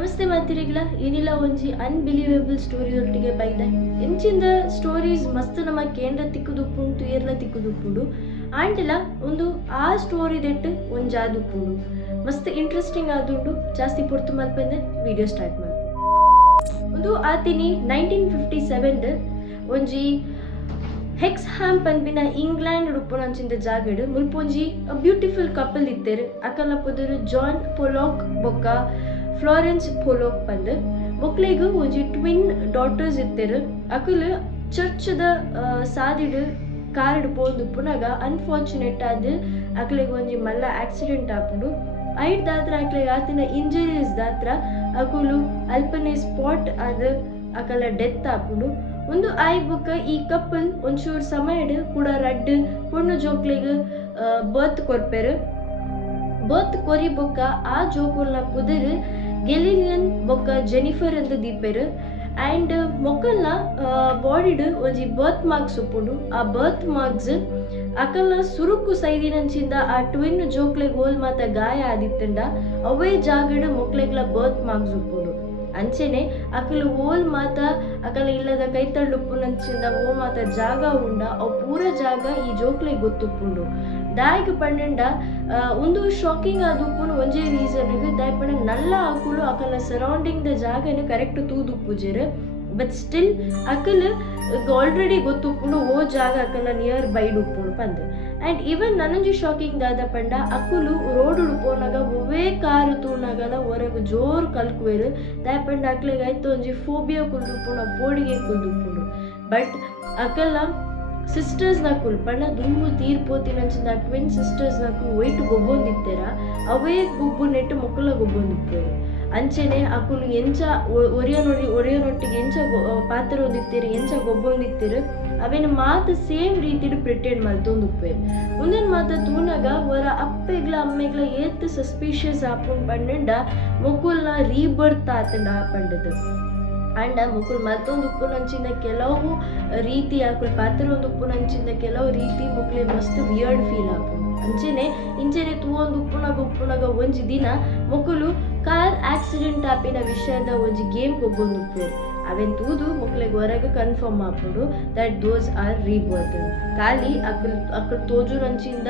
ನಮಸ್ತೆ ಮಾತಿರಿಗ್ಲ ಏನಿಲ್ಲ ಒಂಜಿ ಅನ್ಬಿಲೀವೇಬಲ್ ಸ್ಟೋರಿ ಒಟ್ಟಿಗೆ ಬೈದೆ ಎಂಚಿಂದ ಸ್ಟೋರೀಸ್ ಮಸ್ತ್ ನಮ್ಮ ಕೇಂದ್ರ ತಿಕ್ಕುದುಪ್ಪುಂಡು ತುಯರ್ಲ ತಿಕ್ಕುದುಪ್ಪುಂಡು ಆಂಟಿಲ ಒಂದು ಆ ಸ್ಟೋರಿ ದೆಟ್ಟು ಒಂದು ಜಾದುಪ್ಪುಂಡು ಮಸ್ತ್ ಇಂಟ್ರೆಸ್ಟಿಂಗ್ ಆದುಂಡು ಜಾಸ್ತಿ ಪೊರ್ತು ಮಲ್ಪಂದೆ ವಿಡಿಯೋ ಸ್ಟಾರ್ಟ್ ಮಾಡಿ ಒಂದು ಆತಿನಿ 1957 ಒಂಜಿ ಹೆಕ್ಸ್ಹ್ಯಾಮ್ ಪನ್ಪಿನ ಇಂಗ್ಲೆಂಡ್ ಉಪ್ಪುನಂಚಿಂದ ಜಾಗಡ್ ಮುಲ್ಪೊಂಜಿ ಬ್ಯೂಟಿಫುಲ್ ಕಪಲ್ ಇತ್ತೇರು ಅಕಲ್ನ ಪುದರ್ ಜಾನ್ ಪೊಲಾಕ್ ಬೊಕ್ಕ ಫ್ಲಾರೆನ್ಸ್ ಪೊಲಾಕ್ ಪಂದ್ ಬೊಕ್ಲೆಗ್ ಒಂಜಿ ಟ್ವಿನ್ ಡಾಟರ್ಸ್ ಇತ್ತೇರು ಅಕಲ್ ಚರ್ಚ್ದ ಸಾದಿಡ್ ಕಾರ್ಡ್ ಪೋಂದುಪ್ಪುನಾಗ ಅನ್ಫಾರ್ಚುನೇಟ್ ಆದ್ ಅಕ್ಲೆಗ್ ಒಂಜಿ ಮಲ್ಲ ಆಕ್ಸಿಡೆಂಟ್ ಆಪುಂಡು ಐಟ್ ದಾತ್ರ ಅಕ್ಲೆಗ್ ಆತಿನ ಇಂಜರೀಸ್ ದಾತ್ರ ಅಕುಲು ಅಲ್ಪನೆ ಸ್ಪಾಟ್ ಆದ್ ಅಕಲ ಡೆತ್ ಆಪುಂಡು ಒಂದು ಆಯ್ ಬೊಕ್ಕ ಈ ಕಪ್ಪಲ್ ಒಂಚೂರು ಸಮಯಡ್ ಕೂಡ ರಡ್ಡ್ ಪೊಣ್ಣು ಜೋಕ್ಲೆಗ್ ಬರ್ತ್ ಕೊರ್ಪೆರ್ ಬರ್ತ್ ಕೊರಿ ಬೊಕ್ಕ ಆ ಜೋಕುಲ್ನ ಪುದರ್ ಗೆಲಿಲಿಯನ್ ಬೊಕ್ಕ ಜೆನಿಫರ್ ಅಂತ ದೀಪೆರ್ ಆ್ಯಂಡ್ ಮೊಕ್ಕಲ್ನ ಬಾಡಿಡ್ ಒಂಜಿ ಬರ್ತ್ ಮಾರ್ಕ್ಸ್ ಉಪ್ಪುಂಡು ಆ ಬರ್ತ್ ಮಾರ್ಕ್ಸ್ ಅಕಲ್ನ ಸುರುಕು ಸೈದಿನಂಚಿಂದ ಆ ಟ್ವಿನ್ ಜೋಕ್ಲೆಗ್ ಹೋಲ್ ಮಾತ ಗಾಯ ಆದಿತ್ತಂಡ ಅವೇ ಜಾಗಡ್ ಮೊಕ್ಲೆಗ್ಲ ಬರ್ತ್ ಮಾರ್ಕ್ಸ್ ಉಪ್ಪುಂಡು ಅಂಚೆನೆ ಅಕಲ್ ಓಲ್ ಮಾತ ಅಕಲ ಇಲ್ಲದ ಕೈತಳ್ಳುಪ್ಪುನಂಚಿಂದ ಓ ಮಾತ ಜಾಗ ಉಂಡ ಅವು ಪೂರ ಜಾಗ ಈ ಜೋಕ್ಲೆ ಗೊತ್ತುಪ್ಪುಂಡು ದಾಯಕ್ ಪಂಡ ಒಂದು ಶಾಕಿಂಗ್ ಆದುಪ್ಪುನು ಒಂಜೇ ರೀಸನ್ಗ್ ದಾಯ್ ಪಂಡ ನಲ್ಲ ಅಕುಲು ಅಕಲ ಸರೌಂಡಿಂಗ್ ದ ಜಾಗನ correct ತೂದುಪ್ಪುಜೆರ್ but still Akal already ಗೊತ್ತುಪ್ಪುಂಡು ಓ ಜಾಗ ಅಕಲ ನಿಯರ್ ಬೈಡ್ ಉಪ್ಪುಂಡು ಪಂದ್ ಆ್ಯಂಡ್ ಈವನ್ ನನಂಜಿ ಶಾಕಿಂಗ್ ದಾದ ಪಂಡ ಅಕುಲು ರೋಡ್ ಉಡುಪೋನಾಗ ಒವೇ ಕಾರು ತೂನಾಗಲ ಹೊರಗೆ ಜೋರು ಕಲ್ಕುವೆರು ದಾಯ್ ಪಂಡ ಅಕ್ಲೆಗ್ ಆಯ್ತು ಒಂಜಿ ಫೋಬಿಯಾ ಕುಲ್ದುಪ್ಪುಂಡು ಪೋಡಿಗೆ ಕುಲ್ದುಪ್ಪುಂಡು ಬಟ್ ಅಕಲ ಸಿಸ್ಟರ್ಸ್ ನಕುಲ್ ಪಂಡ ದುಂಬು ತೀರ್ಪೋತಿನಂಚಿಂದ ಟ್ವಿನ್ ಸಿಸ್ಟರ್ಸ್ ನಕುಲು ಒಯ್ಟು ಗೊಬ್ಬೊಂದಿತ್ತೆರ ಅವೇ ಗೊಬ್ಬು ನೆಟ್ಟು ಮೊಕ್ಕಲ ಗೊಬ್ಬೊಂದಿಪ್ಪೇರು ಅಂಚೆನೆ ಅಕುಲು ಎಂಚ ಒರಿಯನೊಟ್ಟಿಗೆ ಎಂಚ ಪಾತ್ರ ಹೊಂದಿತ್ತೀರಿ ಎಂಚ ಗೊಬ್ಬೊಂದಿತ್ತೀರು ಅವೇನು ಮಾತು ಸೇಮ್ ರೀತಿಡ್ ಪ್ರಿಟೆಂಡ್ ಮಲ್ತೊಂದುಪ್ಪೇರು ಮುಂದಿನ ಮಾತು ತೂನಾಗ ಹೊರ ಅಪ್ಪೆಗ್ಲ ಅಮ್ಮೆಗ್ಲ ಏತ್ ಸಸ್ಪಿಷಿಯಸ್ ಆಪುಂಡು ಪಂಡ ಮೊಕುಲ್ನ ರೀಬರ್ತ್ ಆತಂಡ ಪಂಡದು ಅಂಡ ಮುಕುಲ್ ಮತ್ತೊಂದು ಉಪ್ಪುನಂಚಿಂದ ಕೆಲವು ರೀತಿ ಆಕುಲ್ ಪಾತ್ರ ಒಂದು ಉಪ್ಪುನಂಚಿಂದ ಕೆಲವು ರೀತಿ ಮುಕ್ಲೆ ಮಸ್ತ್ ವಿಯರ್ಡ್ ಫೀಲ್ ಆಪುಂಡು ಇಂಚೆನೆ ತೂವೊಂದು ಉಪ್ಪುನಾಗ ಒಂಜಿ ದಿನ ಮೊಕುಲು ಕಾರ್ ಆಕ್ಸಿಡೆಂಟ್ ಆಪಿನ ವಿಷಯದ ಒಂಜಿ ಗೇಮ್ ಗೊಬ್ಬೊಂದುಪ್ಪೇರು ಅವೆನ್ ತೂದು ಮೊಕ್ಲೆಗ್ ಹೊರಗೆ ಕನ್ಫರ್ಮ್ ಆಪುಂಡು ದಟ್ ದೋಸ್ ಆರ್ ರೀಬರ್ತ್ ಖಾಲಿ ಅಕ್ಕಲ್ ತೋಜುನಂಚಿಂದ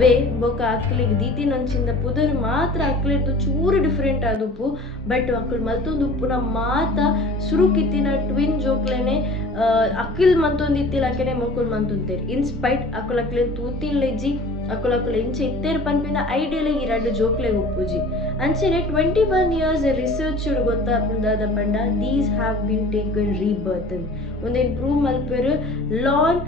ವೇ ಬೊಕ್ಕ ಅಕ್ಲಿಗೆ ದೀತಿನಂಚಿಂದ ಪುದರ್ ಮಾತ್ರ ಅಕ್ಲೆದ್ದು ಚೂರು ಡಿಫ್ರೆಂಟ್ ಆದುಪ್ಪು ಬಟ್ ಅಕ್ಕಲ್ ಮಲ್ತೊಂದು ಉಪ್ಪುನ ಮಾತ ಸುರುಕಿತ್ತಿನ ಟ್ವಿನ್ ಜೋಕ್ಲೆನೆ ಅಕ್ಕಿಲ್ ಮಂತೊಂದಿತ್ತಿಲ್ಲ ಅಕೆನೆ ಮೊಕ್ಕಲ್ ಮಂತೊಂತೇರಿ ಇನ್ಸ್ಪೈಟ್ ಅಕ್ಕಲ್ ತೂತಿನ್ಲೆಜ್ಜಿ ಅಕ್ಕುಲ ಇಂಚೆ ಇತ್ತೇರು ಪನ್ಪಿನ ಐಡಿಯಲಿ ಈ ಎರಡು ಜೋಕ್ಲೆ ಉಪ್ಪುಜಿ ಅಂಚೆನೆ 21 years ರಿಸರ್ಚ್ ಗೊತ್ತಾಪುಂದಾದ ಪಂಡ these have been taken rebirth ಒಂದೇನು ಪ್ರೂವ್ ಮಲ್ಪೆರು ಲಾನ್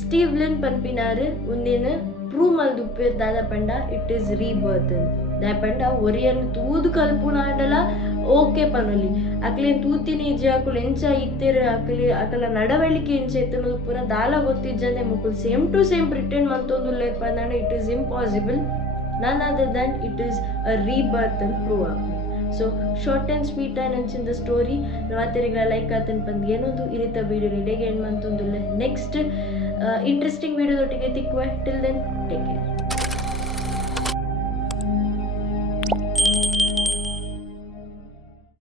ಸ್ಟೀವ್ಲಿನ್ ಪನ್ಪಿನಾರು ಒಂದೇನು ಪ್ರೂವ್ ಮಲ್ದುಪ್ಪೇರು ದಾದ ಪಂಡ ಇಟ್ ಈಸ್ ರೀಬರ್ತ್ ದಾಯ ಪಂಡ ಒರಿಯನ್ನು ತೂದು ಕಲ್ಪುನಾಂಡಲ ಓಕೆ ಪನೊಲಿ ಅಕ್ಲೇನು ತೂತಿನಿ ಇಜ್ಜೆ ಅಕುಲು ಎಂಚ ಇತ್ತೇರು ಅಕಲ ನಡವಳಿಕೆ ಎಂಚ ಇತ್ತನೋದು ಪೂರ ದಾಲ ಗೊತ್ತಿಜ್ಜಂದೆ ಮುಕುಲ್ ಸೇಮ್ ಟು ಸೇಮ್ ಪ್ರಿಟೆಂಡ್ ಮಂತೊಂದುಲ್ಲೇರ್ ಪಂದಾಂಡ it is impossible none other than it is a rebirth ಅಂತ ಪ್ರೂವ್ ಆಪುಂಡು so short and sweet and story ಮಾತೆರೆಗಳ ಲೈಕ್ ಆತನ್ ಪಂದ್ ಏನೊಂದು ಇರಿತ ವೀಡಿಯೋ ನಿಡೆಗೆ ಏನು ಮಂತೊಂದುಲ್ಲೆ ನೆಕ್ಸ್ಟ್ ಇಂಟ್ರೆಸ್ಟಿಂಗ್ ವೀಡಿಯೋದೊಟ್ಟಿಗೆ ತಿಕ್ಕುವೆ ಟಿಲ್ ದೆನ್ ಟೇಕ್ ಕೇರ್.